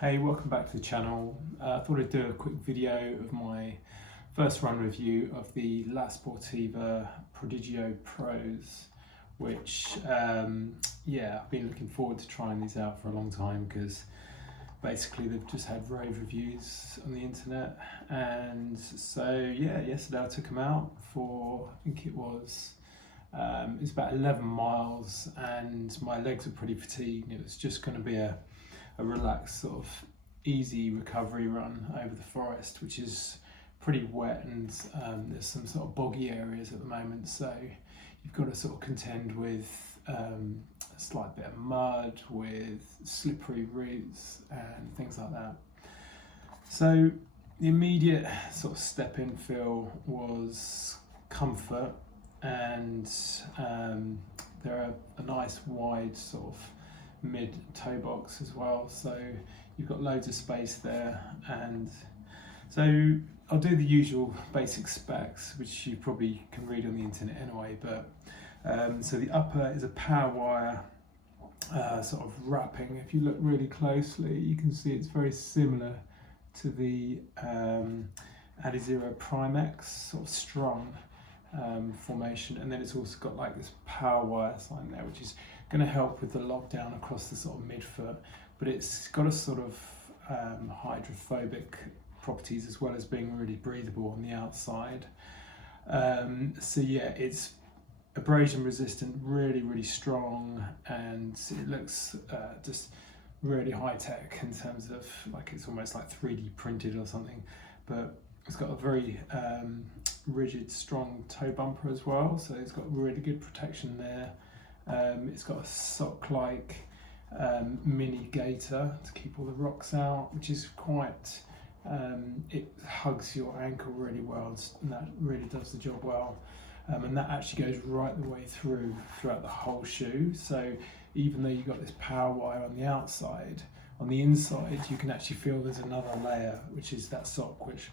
Hey, welcome back to the channel. I thought I'd do a quick video of my first run review of the Sportiva Prodigio Pros, which I've been looking forward to trying these out for a long time because basically they've just had rave reviews on the internet. And so yesterday I took them out for, I think it was about 11 miles, and my legs were pretty fatigued. It was just going to be a relaxed sort of easy recovery run over the forest, which is pretty wet, and there's some sort of boggy areas at the moment, so you've got to sort of contend with a slight bit of mud, with slippery routes and things like that. So the immediate sort of step in feel was comfort, and they're a nice wide sort of mid toe box as well, so you've got loads of space there. And so I'll do the usual basic specs, which you probably can read on the internet anyway, but so the upper is a power wire sort of wrapping. If you look really closely, you can see it's very similar to the Adizero Primex sort of strong formation, and then it's also got like this power wire sign there, which is going to help with the lockdown across the sort of midfoot, but it's got a sort of hydrophobic properties as well as being really breathable on the outside. So yeah, it's abrasion resistant, really strong, and it looks just really high tech in terms of like it's almost like 3D printed or something, but it's got a very rigid, strong toe bumper as well, so it's got really good protection there. It's got a sock-like mini gaiter to keep all the rocks out, which is quite, it hugs your ankle really well, and that really does the job well. And that actually goes right the way throughout the whole shoe, so even though you've got this power wire on the outside, on the inside you can actually feel there's another layer, which is that sock, which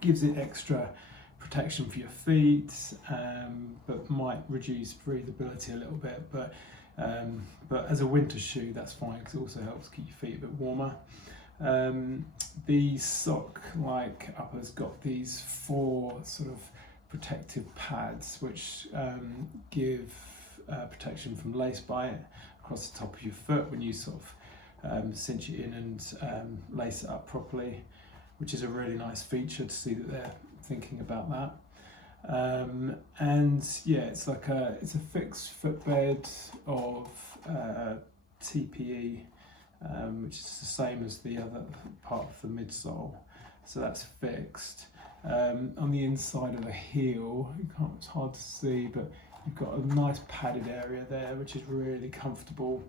gives it extra protection for your feet, but might reduce breathability a little bit, but as a winter shoe that's fine because it also helps keep your feet a bit warmer. The sock like upper's got these 4 sort of protective pads which give protection from lace bite across the top of your foot when you sort of cinch it in and lace it up properly, which is a really nice feature to see that they're thinking about that. And yeah, it's like it's a fixed footbed of TPE, which is the same as the other part of the midsole, so that's fixed. On the inside of the heel, it's hard to see, but you've got a nice padded area there, which is really comfortable.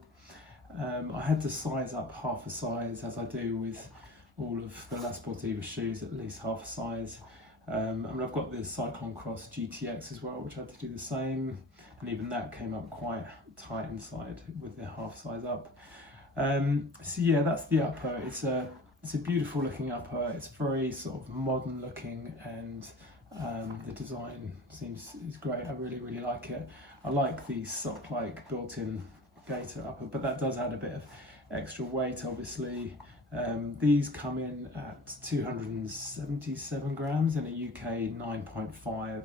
I had to size up half a size, as I do with all of the Sportiva shoes, at least half a size. I mean, I've got the Cyclone Cross GTX as well, which I had to do the same, and even that came up quite tight inside with the half size up. So yeah, that's the upper. It's a beautiful looking upper. It's very sort of modern looking, and the design is great. I really like it. I like the sock like built-in gaiter upper, but that does add a bit of extra weight obviously. These come in at 277 grams in a UK 9.5.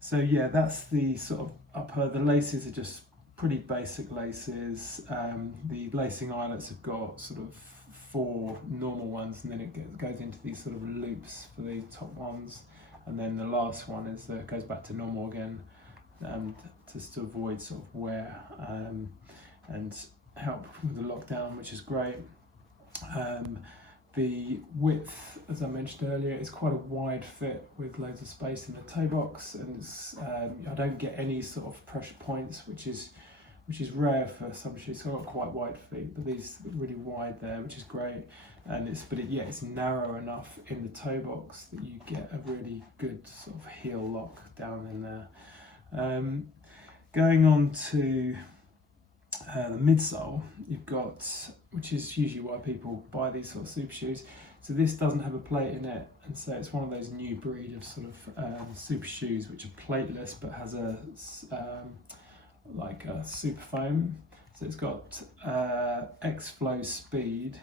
So yeah, that's the sort of upper. The laces are just pretty basic laces. The lacing eyelets have got sort of 4 normal ones, and then it goes into these sort of loops for the top ones, and then the last one is goes back to normal again, just to avoid sort of wear and help with the lockdown, which is great. The width, as I mentioned earlier, is quite a wide fit with loads of space in the toe box, and it's, I don't get any sort of pressure points, which is rare for some shoes. So I've got quite wide feet, but these are really wide there, which is great. And it's narrow enough in the toe box that you get a really good sort of heel lock down in there. Going on to the midsole, you've got, which is usually why people buy these sort of super shoes. So this doesn't have a plate in it, and so it's one of those new breed of sort of super shoes which are plateless but has a like a super foam. So it's got X-Flow speed,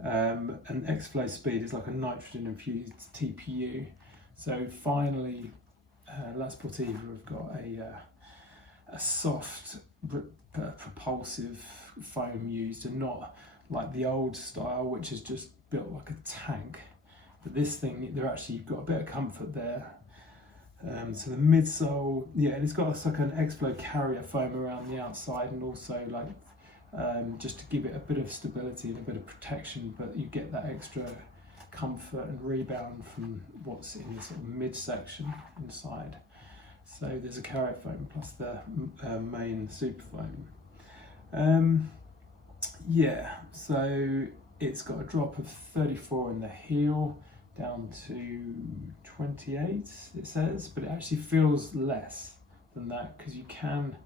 and X-Flow speed is like a nitrogen infused TPU. So finally, La Sportiva have got a soft propulsive foam used, and not like the old style, which is just built like a tank. But this thing, you've got a bit of comfort there. So the midsole, yeah, and it's got like an X-Flow carrier foam around the outside, and also like just to give it a bit of stability and a bit of protection, but you get that extra comfort and rebound from what's in the sort of midsection inside. So there's a carrier foam plus the main super foam. Yeah, so it's got a drop of 34 in the heel, down to 28 it says, but it actually feels less than that because you can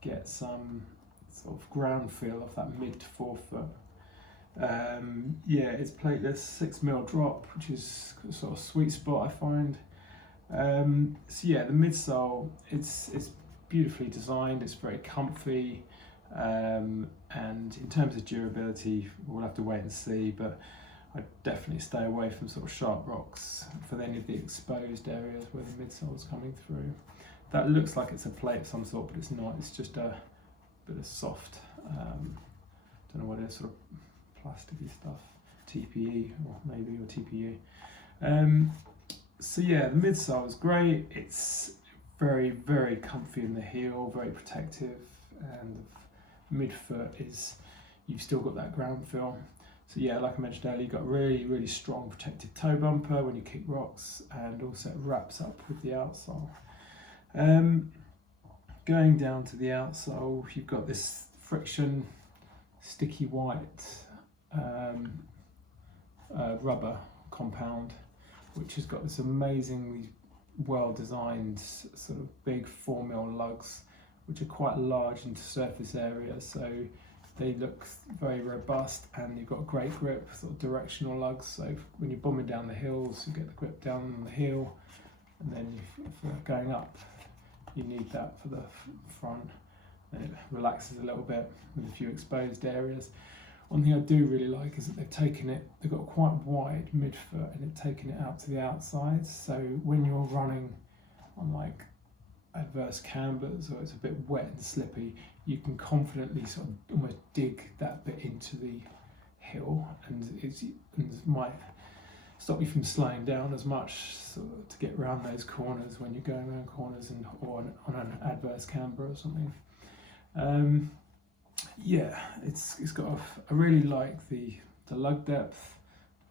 get some sort of ground feel of that mid to forefoot. Yeah, it's plateless, 6mm drop, which is sort of sweet spot I find. So yeah, the midsole, it's beautifully designed, it's very comfy, and in terms of durability, we'll have to wait and see, but I'd definitely stay away from sort of sharp rocks for any of the exposed areas where the midsole's coming through. That looks like it's a plate of some sort, but it's not. It's just a bit of soft, don't know what it is, sort of plasticky stuff, TPE or TPU. So yeah, the midsole is great. It's very, very comfy in the heel, very protective, and midfoot is, you've still got that ground feel. So yeah, like I mentioned earlier, you've got really, really strong protective toe bumper when you kick rocks, and also it wraps up with the outsole. Going down to the outsole, you've got this friction sticky white rubber compound, which has got this amazingly well designed sort of big 4mm lugs, which are quite large into surface area, so they look very robust, and you've got great grip, sort of directional lugs, so when you're bombing down the hills you get the grip down on the heel, and then if you're going up you need that for the front, and it relaxes a little bit with a few exposed areas. One thing I do really like is that they've got quite wide midfoot, and they've taken it out to the outside, so when you're running on like adverse cambers or it's a bit wet and slippy, you can confidently sort of almost dig that bit into the hill, and it might stop you from slowing down as much sort of to get around those corners when you're going around corners or on an adverse camber or something. Yeah, it's got I really like the lug depth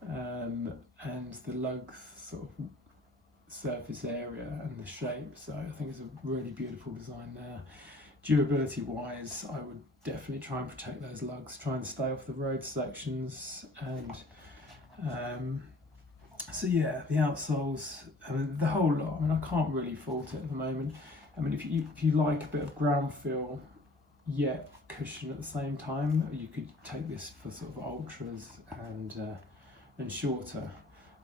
and the lug sort of surface area and the shape, so I think it's a really beautiful design there. Durability wise, I would definitely try and protect those lugs, try and stay off the road sections, and so yeah, the outsoles, I mean the whole lot, I mean I can't really fault it at the moment. I mean if you like a bit of ground feel yet cushion at the same time, you could take this for sort of ultras and shorter,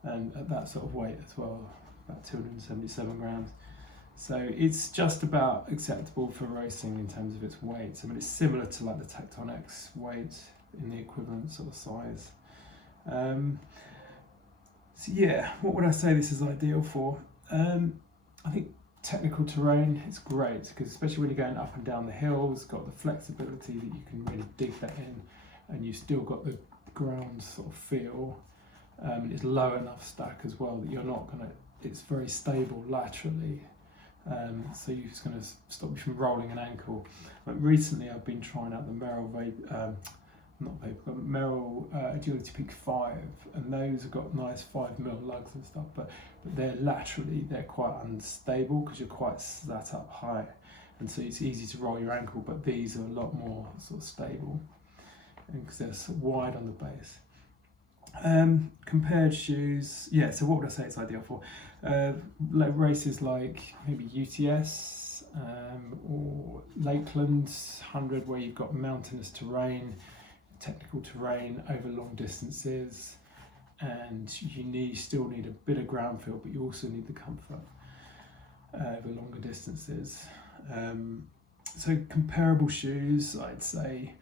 and at that sort of weight as well, about 277 grams. So it's just about acceptable for racing in terms of its weight. I mean, it's similar to like the Tectonix weight in the equivalent sort of size. So yeah, what would I say this is ideal for? I think technical terrain, it's great, because especially when you're going up and down the hills, it's got the flexibility that you can really dig that in, and you've still got the ground sort of feel. It's low enough stack as well that you're not going to, it's very stable laterally, so it's going to stop you from rolling an ankle. But recently I've been trying out the Merrell Agility Peak 5, and those have got nice 5mm lugs and stuff, but they're laterally, they're quite unstable because you're quite sat up high, and so it's easy to roll your ankle, but these are a lot more sort of stable because they're so wide on the base. Compared shoes, yeah, so what would I say it's ideal for? Races like maybe UTS or Lakeland 100, where you've got mountainous terrain, technical terrain over long distances, and you still need a bit of ground feel, but you also need the comfort over longer distances. So comparable shoes, I'd say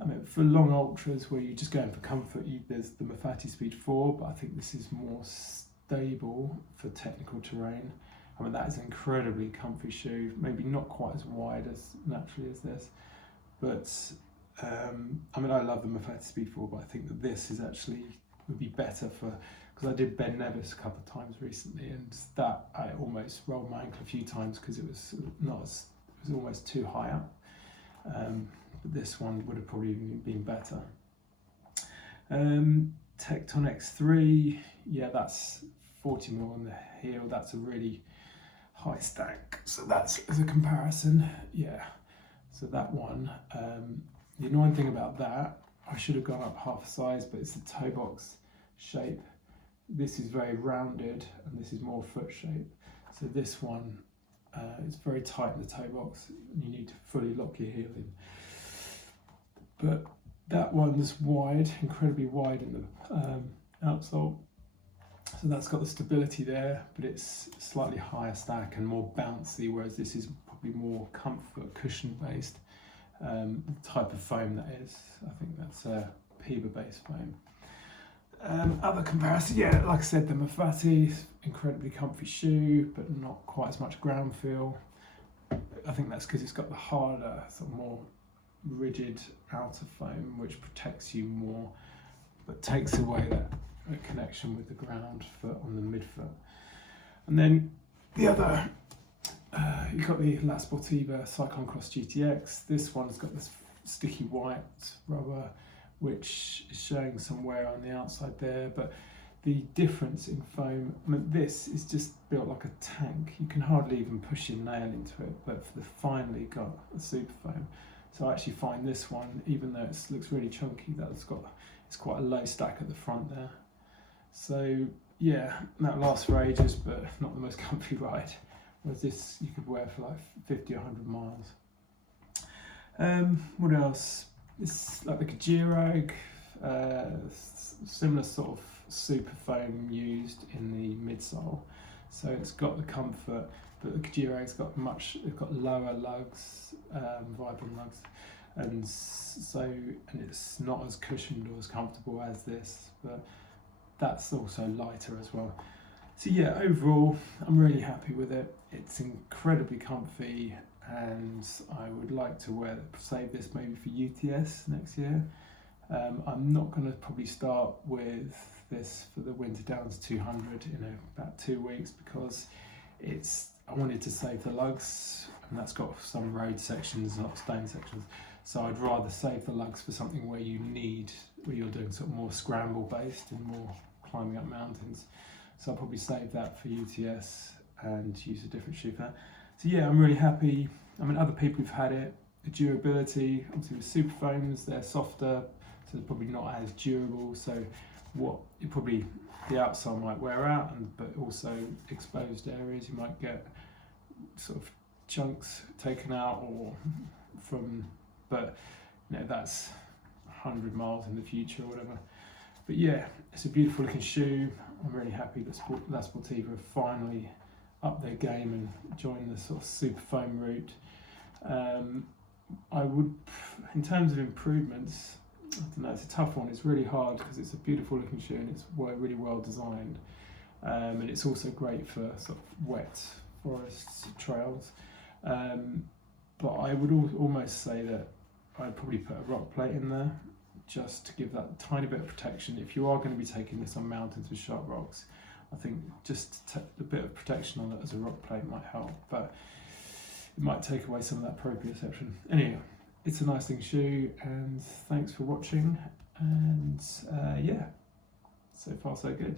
I mean, for long ultras where you're just going for comfort, there's the Mafate Speed 4, but I think this is more stable for technical terrain. I mean, that is an incredibly comfy shoe, maybe not quite as wide as naturally as this, but I mean, I love the Mafate Speed 4, but I think that this is actually would be better for, because I did Ben Nevis a couple of times recently, and that I almost rolled my ankle a few times because it was it was almost too high up. But this one would have probably been better. Tecton X3, yeah, that's 40mm on the heel. That's a really high stack. So that's as a comparison, yeah. So that one, the annoying thing about that, I should have gone up half a size, but it's the toe box shape. This is very rounded, and this is more foot shape. So this one, it's very tight in the toe box. You need to fully lock your heel in. But that one's wide, incredibly wide in the outsole. So that's got the stability there, but it's slightly higher stack and more bouncy, whereas this is probably more comfort, cushion based. The type of foam that is, I think that's a PIBA based foam. Other comparison, yeah, like I said, the Mafate, incredibly comfy shoe, but not quite as much ground feel. I think that's because it's got the harder, sort of more rigid outer foam, which protects you more, but takes away that connection with the ground foot on the midfoot. And then the other, you've got the La Sportiva Cyclone Cross GTX. This one's got this sticky white rubber, which is showing some wear on the outside there, but the difference in foam, I mean, this is just built like a tank. You can hardly even push your nail into it, but they've finally got a super foam. So I actually find this one, even though it looks really chunky, it's quite a low stack at the front there. So yeah, that lasts for ages, but not the most comfy ride. Whereas this you could wear for like 50 or 100 miles. What else? It's like the Kajirag, similar sort of super foam used in the midsole. So it's got the comfort, but the Kajirag's got lower lugs, Vibram lugs, and it's not as cushioned or as comfortable as this, but that's also lighter as well. So yeah, overall, I'm really happy with it. It's incredibly comfy, and I would like to save this maybe for UTS next year. I'm not going to probably start with this for the Winter Downs 200 in about 2 weeks, because I wanted to save the lugs, and that's got some road sections, not stone sections. So I'd rather save the lugs for something where you're doing sort of more scramble based and more climbing up mountains. So I'll probably save that for UTS and use a different shoe for that. So yeah, I'm really happy. I mean, other people who've had it, the durability, obviously with super foams, they're softer, so they're probably not as durable. So the outsole might wear out, but also exposed areas, you might get sort of chunks taken out but that's 100 miles in the future or whatever. But yeah, it's a beautiful looking shoe. I'm really happy that La Sportiva have finally upped their game and joined the sort of super foam route. I would, in terms of improvements, I don't know, it's a tough one. It's really hard because it's a beautiful looking shoe and it's really well designed. And it's also great for sort of wet forests, trails. But I would almost say that I'd probably put a rock plate in there, just to give that tiny bit of protection. If you are going to be taking this on mountains with sharp rocks, I think just a bit of protection on it as a rock plate might help, but it might take away some of that proprioception. Anyway, it's a nice looking shoe, and thanks for watching, and yeah, so far so good.